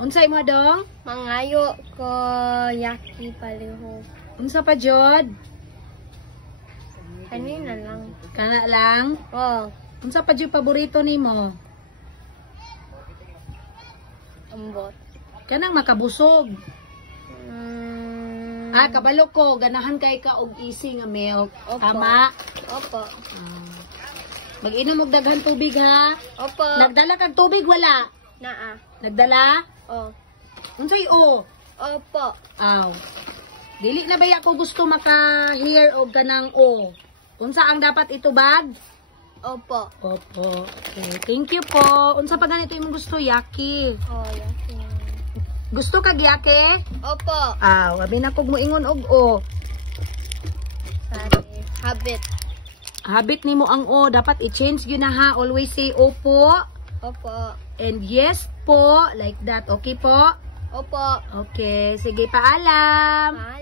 Unsay mo dong? Mangayo ko yaki palihog. Unsa pa jud? Kanina lang. Kana lang. Oh, Unsa pa jud paborito nimo? ambot. Kanang makabusog. Kabalo ko ganahan kay ka og easy nga milk. Opo. Tama. Opo. Mag-inom og daghan tubig ha. Opo. Nagdala kag tubig wala? Naa. Nagdala? Oh. Unsay o? Opo. Aw. Dili na baya ko gusto maka-hear og kanang o. Unsa ang dapat itubag? Opo. Opo. Okay. Thank you po. Unsa pa ganito imong gusto? Yaki. Oh, yaki. Gusto kag yaki? Opo. Abi na kog moingon og o. Sorry. Habit. Habit nimo ang o. Dapat i-change gyud na ha. Always say opo. Opo. And yes po. Like that. Okay po? Opo. Okay. Sige, paalam. Paalam.